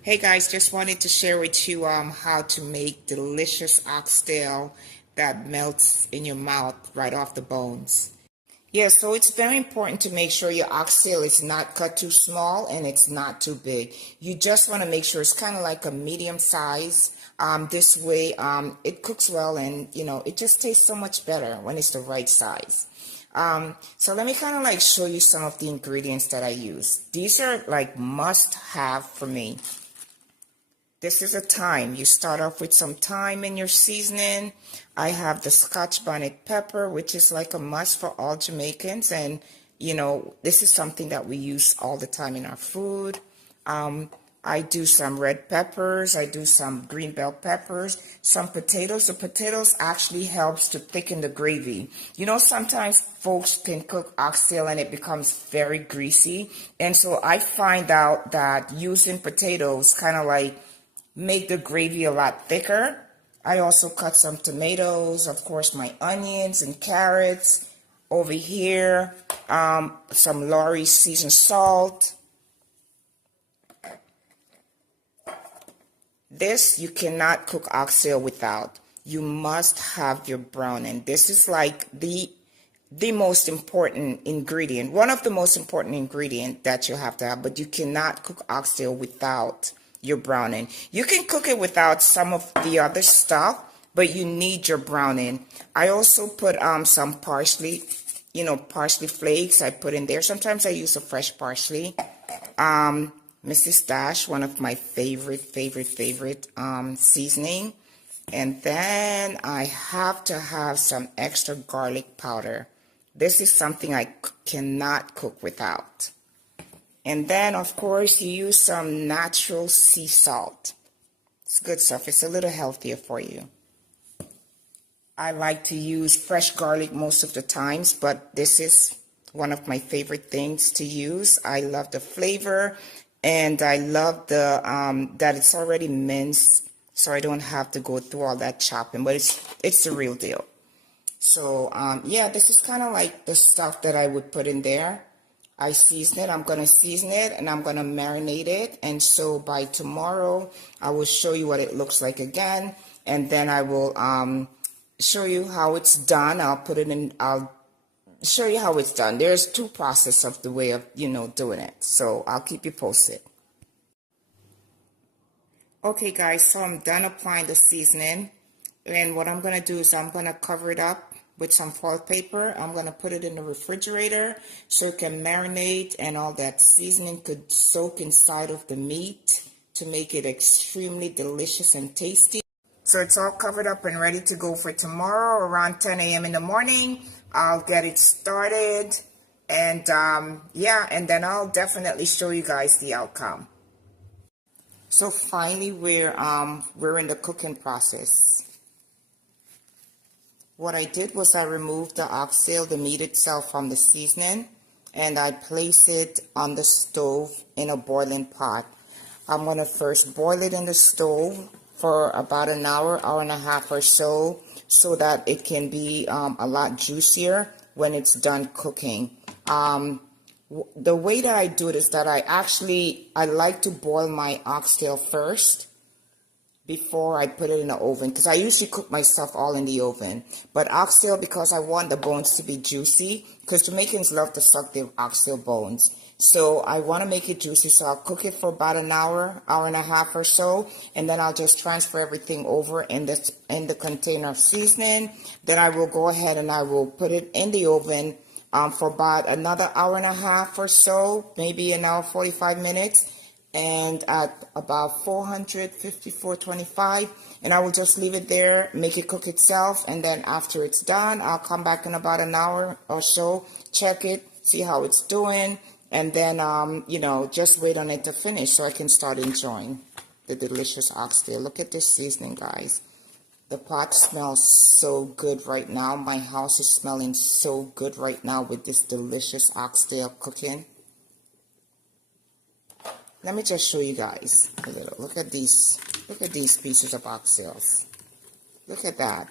Hey guys, just wanted to share with you how to make delicious oxtail that melts in your mouth right off the bones. Yeah, so it's very important to make sure your oxtail is not cut too small and it's not too big. You just want to make sure it's kind of like a medium size. This way it cooks well, and it just tastes so much better when it's the right size. So let me kind of like show you some of the ingredients that I use. These are like must have for me. This is a thyme. You start off with some thyme in your seasoning. I have the Scotch bonnet pepper, which is like a must for all Jamaicans. And, this is something that we use all the time in our food. I do some red peppers. I do some green bell peppers, some potatoes. The potatoes actually helps to thicken the gravy. Sometimes folks can cook oxtail and it becomes very greasy. And so I find out that using potatoes kind of like make the gravy a lot thicker. I also cut some tomatoes, of course, my onions and carrots. Over here, some Lorry's seasoned salt. This you cannot cook oxtail without. You must have your browning. This is like the most important ingredient, one of the most important ingredient that you have to have, but you cannot cook oxtail without your browning. You can cook it without some of the other stuff, but you need your browning. I also put some parsley, parsley flakes I put in there. Sometimes I use a fresh parsley. Mrs. Dash, one of my favorite seasoning. And then I have to have some extra garlic powder. This is something I cannot cook without. And then, of course, you use some natural sea salt. It's good stuff. It's a little healthier for you. I like to use fresh garlic most of the times, but this is one of my favorite things to use. I love the flavor, and I love the that it's already minced, so I don't have to go through all that chopping, but it's the real deal. So, yeah, this is kind of like the stuff that I would put in there. I season it. I'm going to season it, and I'm going to marinate it. And so by tomorrow, I will show you what it looks like again. And then I will show you how it's done. I'll show you how it's done. There's two processes of the way of, doing it. So I'll keep you posted. Okay, guys, so I'm done applying the seasoning. And what I'm going to do is I'm going to cover it up with some foil paper. I'm going to put it in the refrigerator so it can marinate and all that seasoning could soak inside of the meat to make it extremely delicious and tasty. So it's all covered up and ready to go for tomorrow around 10 a.m. in the morning. I'll get it started, and yeah, and then I'll definitely show you guys the outcome. So finally, we're in the cooking process. What I did was I removed the oxtail, the meat itself, from the seasoning, and I placed it on the stove in a boiling pot. I'm going to first boil it in the stove for about an hour, hour and a half or so that it can be a lot juicier when it's done cooking. The way that I do it is that I like to boil my oxtail first before I put it in the oven, because I usually cook my stuff all in the oven. But oxtail, because I want the bones to be juicy, because Jamaicans love to suck their oxtail bones. So I want to make it juicy, so I'll cook it for about an hour, hour and a half or so, and then I'll just transfer everything over in the container of seasoning. Then I will go ahead and I will put it in the oven for about another hour and a half or so, maybe an hour 45 minutes. And at about 425, and I will just leave it there, make it cook itself, and then after it's done, I'll come back in about an hour or so, check it, see how it's doing, and then just wait on it to finish so I can start enjoying the delicious oxtail. Look at this seasoning, guys. The pot smells so good right now. My house is smelling so good right now with this delicious oxtail cooking. Let me just show you guys a little. Look at these pieces of oxtails. Look at that.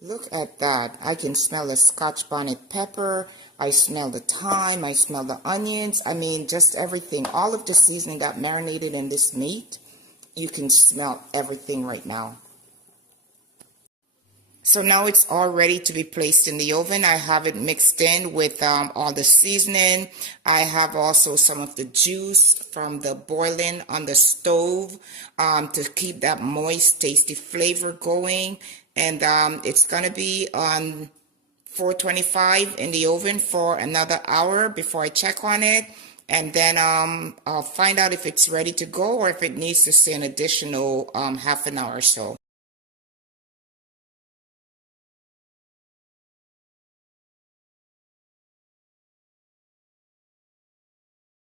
Look at that. I can smell the Scotch bonnet pepper. I smell the thyme. I smell the onions. I mean, just everything. All of the seasoning got marinated in this meat. You can smell everything right now. So now it's all ready to be placed in the oven. I have it mixed in with all the seasoning. I have also some of the juice from the boiling on the stove to keep that moist, tasty flavor going. And it's going to be on 425 in the oven for another hour before I check on it. And then I'll find out if it's ready to go or if it needs to stay an additional half an hour or so.